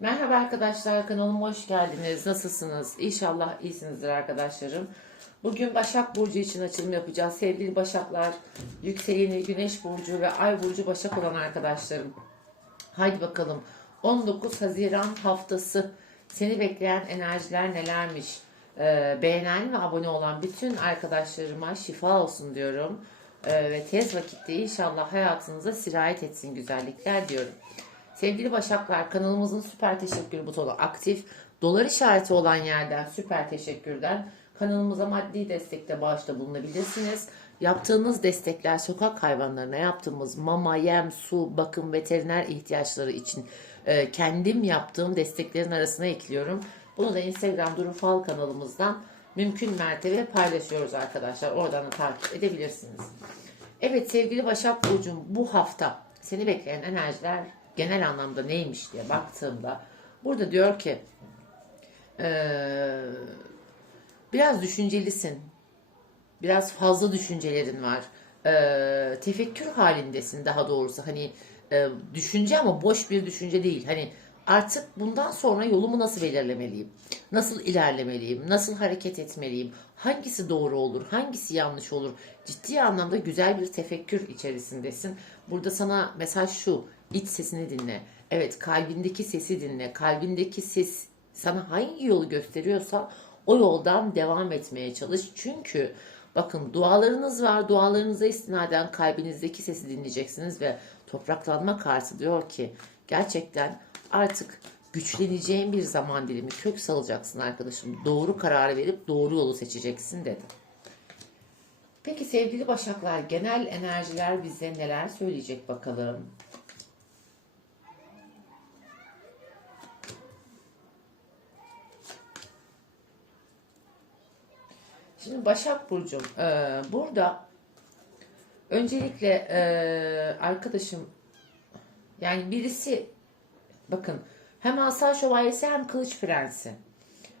Merhaba arkadaşlar kanalıma hoş geldiniz. Nasılsınız? İnşallah iyisinizdir arkadaşlarım. Bugün Başak Burcu için açılım yapacağız. Sevgili Başaklar, yükseleni Güneş Burcu ve Ay Burcu Başak olan arkadaşlarım. Haydi bakalım 19 Haziran haftası seni bekleyen enerjiler nelermiş? Ee, beğenen ve abone olan bütün arkadaşlarıma şifa olsun diyorum. Ee, ve tez vakitte inşallah hayatınıza sirayet etsin güzellikler diyorum. Sevgili Başaklar kanalımızın süper teşekkür butonu aktif. Dolar işareti olan yerden süper teşekkürden kanalımıza maddi destekte bağışta bulunabilirsiniz. Yaptığınız destekler sokak hayvanlarına yaptığımız mama, yem, su, bakım, veteriner ihtiyaçları için e, kendim yaptığım desteklerin arasına ekliyorum. Bunu da Instagram Duru Fal kanalımızdan mümkün mertebe paylaşıyoruz arkadaşlar. Oradan da takip edebilirsiniz. Evet sevgili Başak Burcu'm bu hafta seni bekleyen enerjiler genel anlamda neymiş diye baktığımda burada diyor ki eee, biraz düşüncelisin. Biraz fazla düşüncelerin var. Eee, tefekkür halindesin daha doğrusu. Hani e, düşünce ama boş bir düşünce değil. Hani artık bundan sonra yolumu nasıl belirlemeliyim? Nasıl ilerlemeliyim? Nasıl hareket etmeliyim? Hangisi doğru olur? Hangisi yanlış olur? Ciddi anlamda güzel bir tefekkür içerisindesin. Burada sana mesaj şu. iç sesini dinle. Evet kalbindeki sesi dinle. Kalbindeki ses sana hangi yolu gösteriyorsa o yoldan devam etmeye çalış. Çünkü bakın dualarınız var. Dualarınıza istinaden kalbinizdeki sesi dinleyeceksiniz ve topraklanma kartı diyor ki gerçekten artık güçleneceğin bir zaman dilimi kök salacaksın arkadaşım. Doğru kararı verip doğru yolu seçeceksin dedi. Peki sevgili Başaklar genel enerjiler bize neler söyleyecek bakalım. Şimdi Başak Burcu'm e, burada öncelikle e, arkadaşım yani birisi bakın hem asa şövalyesi hem kılıç prensi.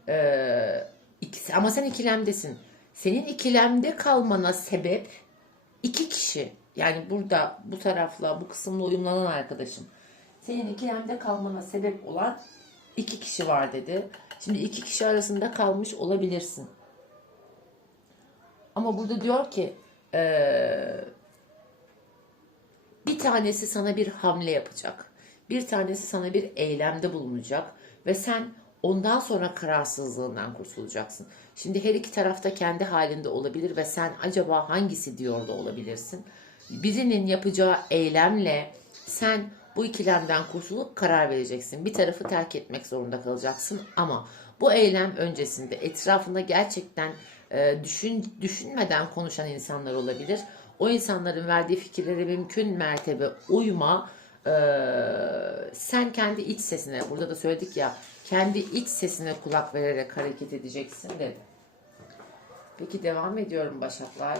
E, ikisi, ama sen ikilemdesin. Senin ikilemde kalmana sebep iki kişi. Yani burada bu tarafla bu kısımla uyumlanan arkadaşım. Senin ikilemde kalmana sebep olan iki kişi var dedi. Şimdi iki kişi arasında kalmış olabilirsin. Ama burada diyor ki eee, bir tanesi sana bir hamle yapacak. Bir tanesi sana bir eylemde bulunacak. Ve sen ondan sonra kararsızlığından kurtulacaksın. Şimdi her iki tarafta kendi halinde olabilir ve sen acaba hangisi diyor da olabilirsin. Birinin yapacağı eylemle sen bu ikilemden kurtulup karar vereceksin. Bir tarafı terk etmek zorunda kalacaksın ama bu eylem öncesinde etrafında gerçekten e, düşün düşünmeden konuşan insanlar olabilir. O insanların verdiği fikirlere mümkün mertebe uyma. E, sen kendi iç sesine, burada da söyledik ya, kendi iç sesine kulak vererek hareket edeceksin dedi. Peki devam ediyorum Başaklar.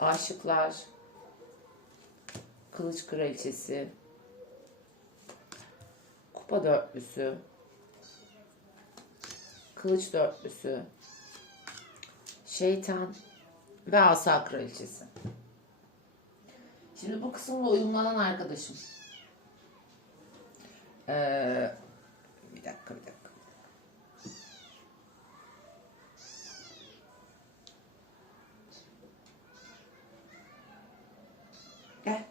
Aşıklar. Kılıç Kraliçesi. Kupa Dörtlüsü. Kılıç Dörtlüsü. Şeytan ve Asa Kraliçesi. Şimdi bu kısımla uyumlanan arkadaşım. Ee, bir dakika bir dakika. Gel.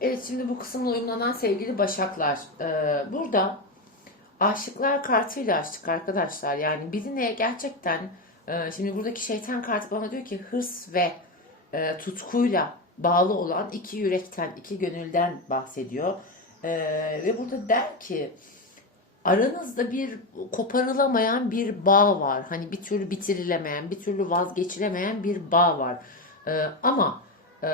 Evet şimdi bu kısımla uyumlanan sevgili Başaklar. Ee, burada aşıklar kartıyla açtık arkadaşlar. Yani birine gerçekten e, şimdi buradaki şeytan kartı bana diyor ki hırs ve e, tutkuyla bağlı olan iki yürekten, iki gönülden bahsediyor. Ee, ve burada der ki aranızda bir koparılamayan bir bağ var. Hani bir türlü bitirilemeyen, bir türlü vazgeçilemeyen bir bağ var. Ama e,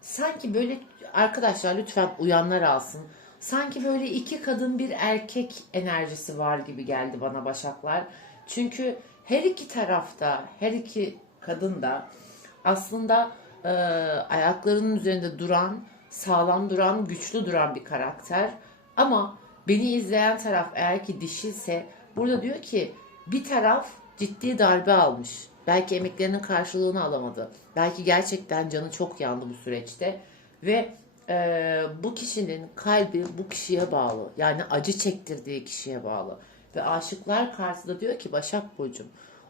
sanki böyle arkadaşlar lütfen uyanlar alsın. Sanki böyle iki kadın bir erkek enerjisi var gibi geldi bana Başaklar. Çünkü her iki tarafta, her iki kadın da aslında e, ayaklarının üzerinde duran, sağlam duran, güçlü duran bir karakter. Ama beni izleyen taraf eğer ki dişilse burada diyor ki bir taraf ciddi darbe almış. Belki emeklerinin karşılığını alamadı. Belki gerçekten canı çok yandı bu süreçte. Ve e, bu kişinin kalbi bu kişiye bağlı. Yani acı çektirdiği kişiye bağlı. Ve aşıklar karşısında diyor ki Başak Burcu'm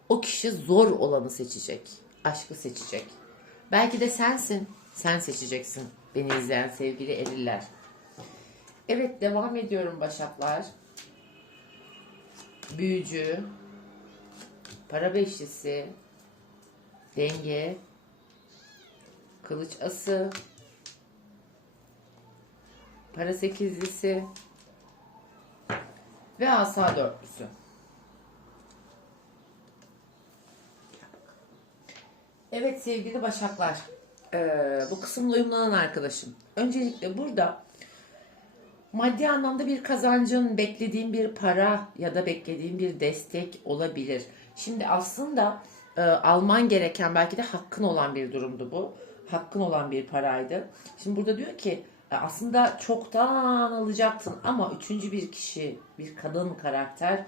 o kişi zor olanı seçecek. Aşkı seçecek. Belki de sensin. Sen seçeceksin beni izleyen sevgili eriller. Evet devam ediyorum Başaklar. Büyücü, para beşlisi, denge, kılıç ası, para sekizlisi ve asa dörtlüsü. Evet sevgili Başaklar, eee, bu kısımla uyumlanan arkadaşım. Öncelikle burada maddi anlamda bir kazancın, beklediğin bir para ya da beklediğin bir destek olabilir. Şimdi aslında e, alman gereken belki de hakkın olan bir durumdu bu. Hakkın olan bir paraydı. Şimdi burada diyor ki e, aslında çoktan alacaktın ama üçüncü bir kişi, bir kadın karakter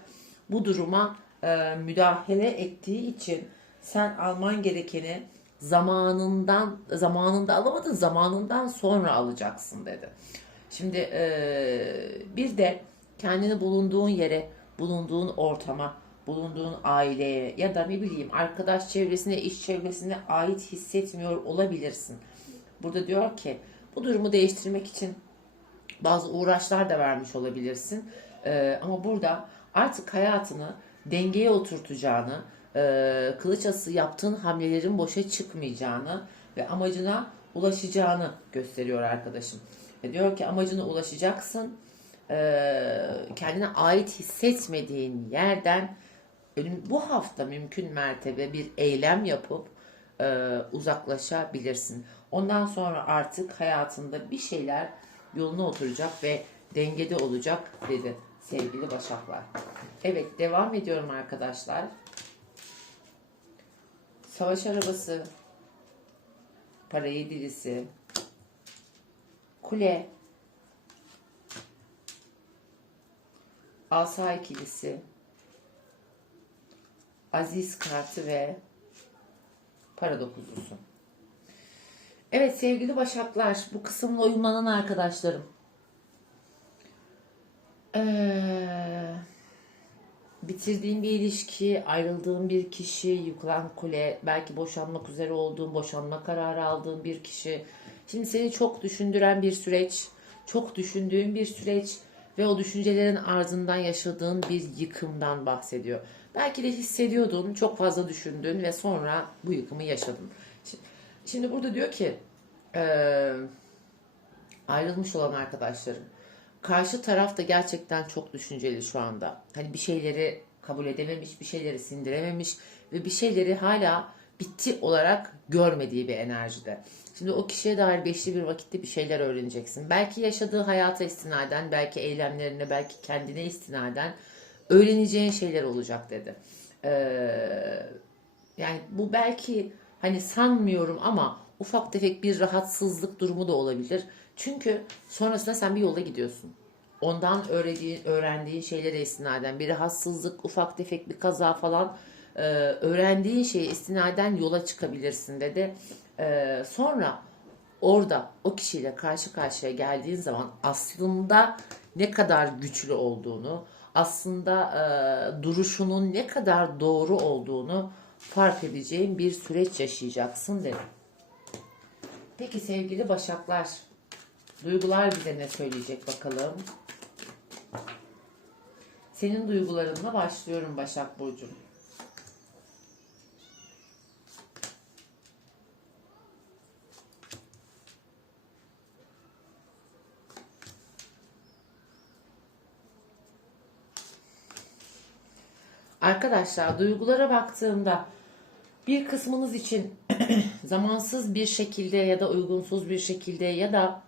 bu duruma e, müdahale ettiği için sen alman gerekeni zamanından zamanında alamadın zamanından sonra alacaksın dedi. Şimdi eee, bir de kendini bulunduğun yere, bulunduğun ortama, bulunduğun aileye ya da ne bileyim arkadaş çevresine, iş çevresine ait hissetmiyor olabilirsin. Burada diyor ki bu durumu değiştirmek için bazı uğraşlar da vermiş olabilirsin. Ee, ama burada artık hayatını dengeye oturtacağını, e, kılıç ası yaptığın hamlelerin boşa çıkmayacağını ve amacına ulaşacağını gösteriyor arkadaşım. Ve diyor ki amacına ulaşacaksın. Ee, kendine ait hissetmediğin yerden bu hafta mümkün mertebe bir eylem yapıp e, uzaklaşabilirsin. Ondan sonra artık hayatında bir şeyler yoluna oturacak ve dengede olacak dedi sevgili Başaklar. Evet devam ediyorum arkadaşlar. Savaş arabası, para yedilisi, kule, asa ikilisi, aziz kartı ve para dokuzlusu. Evet sevgili Başaklar, bu kısımla uyumlanan arkadaşlarım. Ee, bitirdiğin bir ilişki, ayrıldığın bir kişi, yıkılan kule, belki boşanmak üzere olduğun, boşanma kararı aldığın bir kişi. Şimdi seni çok düşündüren bir süreç, çok düşündüğün bir süreç ve o düşüncelerin ardından yaşadığın bir yıkımdan bahsediyor. Belki de hissediyordun, çok fazla düşündün ve sonra bu yıkımı yaşadın. Şimdi, burada diyor ki, ayrılmış olan arkadaşlarım. Karşı taraf da gerçekten çok düşünceli şu anda. Hani bir şeyleri kabul edememiş, bir şeyleri sindirememiş ve bir şeyleri hala bitti olarak görmediği bir enerjide. Şimdi o kişiye dair beşli bir vakitte bir şeyler öğreneceksin. Belki yaşadığı hayata istinaden, belki eylemlerine, belki kendine istinaden öğreneceğin şeyler olacak dedi. Ee, yani bu belki hani sanmıyorum ama ufak tefek bir rahatsızlık durumu da olabilir. Çünkü sonrasında sen bir yolda gidiyorsun. Ondan öğrendiğin, öğrendiğin şeylere istinaden bir rahatsızlık, ufak tefek bir kaza falan e, öğrendiğin şeye istinaden yola çıkabilirsin dedi. E, sonra orada o kişiyle karşı karşıya geldiğin zaman aslında ne kadar güçlü olduğunu, aslında e, duruşunun ne kadar doğru olduğunu fark edeceğin bir süreç yaşayacaksın dedi. Peki sevgili Başaklar, duygular bize ne söyleyecek bakalım? Senin duygularınla başlıyorum Başak Burcu. Arkadaşlar duygulara baktığımda bir kısmınız için zamansız bir şekilde ya da uygunsuz bir şekilde ya da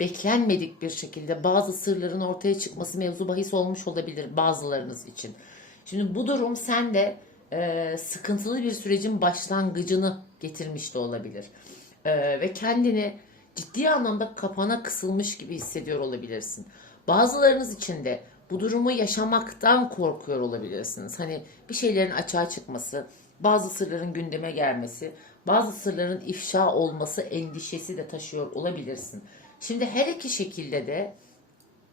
beklenmedik bir şekilde bazı sırların ortaya çıkması mevzu bahis olmuş olabilir bazılarınız için. Şimdi bu durum sende e, sıkıntılı bir sürecin başlangıcını getirmiş de olabilir. E, ve kendini ciddi anlamda kapana kısılmış gibi hissediyor olabilirsin. Bazılarınız için de bu durumu yaşamaktan korkuyor olabilirsiniz. Hani bir şeylerin açığa çıkması, bazı sırların gündeme gelmesi, bazı sırların ifşa olması endişesi de taşıyor olabilirsin. Şimdi her iki şekilde de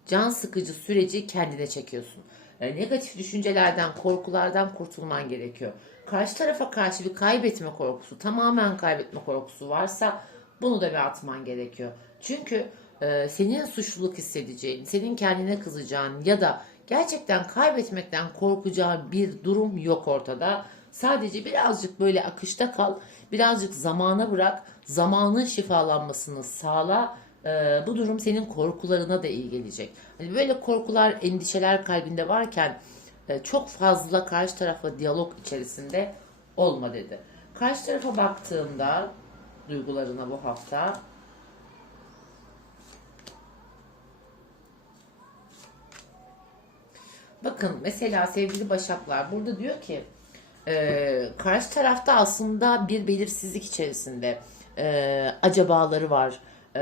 can sıkıcı süreci kendine çekiyorsun. Yani negatif düşüncelerden, korkulardan kurtulman gerekiyor. Karşı tarafa karşı bir kaybetme korkusu, tamamen kaybetme korkusu varsa bunu da bir atman gerekiyor. Çünkü e, senin suçluluk hissedeceğin, senin kendine kızacağın ya da gerçekten kaybetmekten korkacağın bir durum yok ortada. Sadece birazcık böyle akışta kal, birazcık zamana bırak, zamanın şifalanmasını sağla. Ee, bu durum senin korkularına da iyi gelecek. Hani böyle korkular, endişeler kalbinde varken e, çok fazla karşı tarafla diyalog içerisinde olma dedi. Karşı tarafa baktığımda duygularına bu hafta Bakın mesela sevgili Başaklar burada diyor ki e, karşı tarafta aslında bir belirsizlik içerisinde e, acabaları var. E,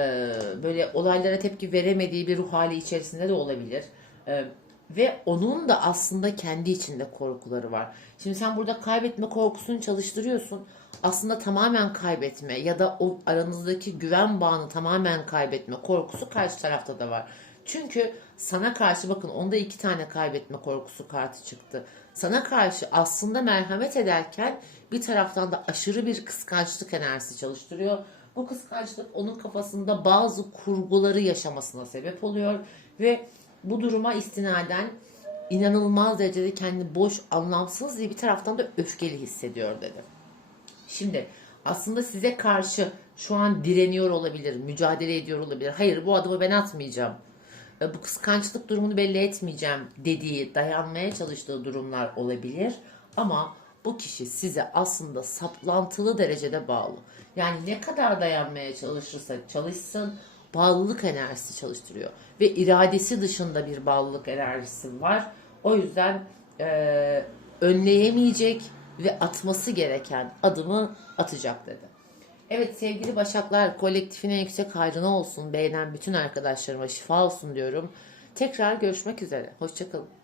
böyle olaylara tepki veremediği bir ruh hali içerisinde de olabilir. E, ve onun da aslında kendi içinde korkuları var. Şimdi sen burada kaybetme korkusunu çalıştırıyorsun. Aslında tamamen kaybetme ya da o aranızdaki güven bağını tamamen kaybetme korkusu karşı tarafta da var. Çünkü sana karşı bakın onda iki tane kaybetme korkusu kartı çıktı. Sana karşı aslında merhamet ederken bir taraftan da aşırı bir kıskançlık enerjisi çalıştırıyor. Bu kıskançlık onun kafasında bazı kurguları yaşamasına sebep oluyor ve bu duruma istinaden inanılmaz derecede kendi boş, anlamsız diye bir taraftan da öfkeli hissediyor dedi. Şimdi aslında size karşı şu an direniyor olabilir, mücadele ediyor olabilir. Hayır bu adımı ben atmayacağım. E, Bu kıskançlık durumunu belli etmeyeceğim dediği, dayanmaya çalıştığı durumlar olabilir. Ama bu kişi size aslında saplantılı derecede bağlı. Yani ne kadar dayanmaya çalışırsa çalışsın bağlılık enerjisi çalıştırıyor. Ve iradesi dışında bir bağlılık enerjisi var. O yüzden e, önleyemeyecek ve atması gereken adımı atacak dedi. Evet sevgili Başaklar kolektifine yüksek hayrına olsun. Beğenen bütün arkadaşlarıma şifa olsun diyorum. Tekrar görüşmek üzere. Hoşçakalın.